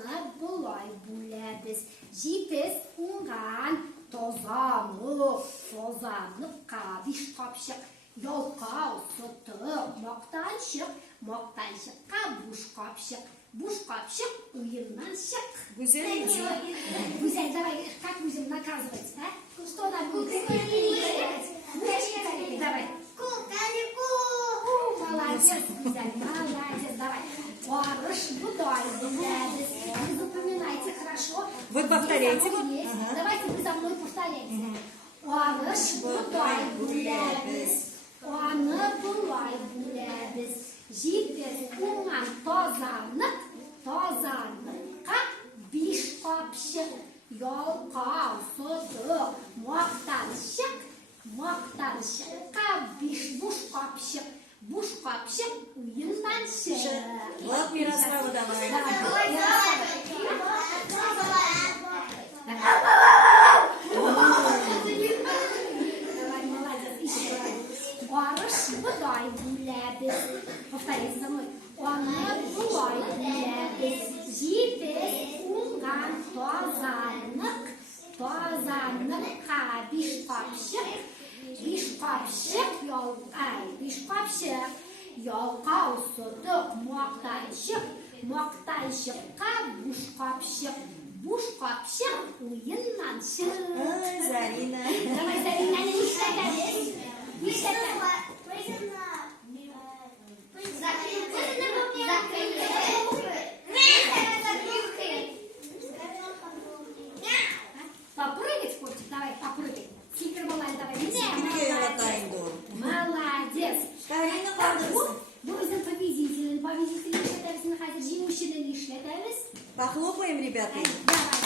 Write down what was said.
аны бұлай бөләбіз. Жетіз ұңған тозанып қабиш қапшық. Ялқау сұтық мақтаншыққа бұш қапшық. Буш қапшық уйымнан шық. Гузель, иди. Гузель, давай, как будем наказывать, а? Что нам будет? Давай. Молодец, Гузель, молодец, давай. Арыш, будай, булябис. Вы запоминайте хорошо. Вы повторяйте. Ага. Давайте вы за мной повторяйте. Арыш, будай, булябис. Аны булай булябис. Жетіз ұңған тозаныққа биш қапшық. Ялқау сұтық мақтаншыққа буш қапшық. Буш қапшық уйымнан шық. Вот, Мирослава, давай. Арыш бұдай бөләбіз. Повторите за мной. Аны бұлай бөләбіз. Жетіз ұңған тозаныққа биш қапшық. Ялқау сұтық мақтаншыққа буш қапшық. Буш қапшық уйыннан шық. Зарина. Давай, Зарина, не шагались. Попрыгать хочешь? Давай, попрыгай. Супермолодец, давай. Молодец. Карина қалдырсын. Бұл біздің победитель считаемся, находит жеңушінің не считаемся. Похлопаем, ребята. Давай.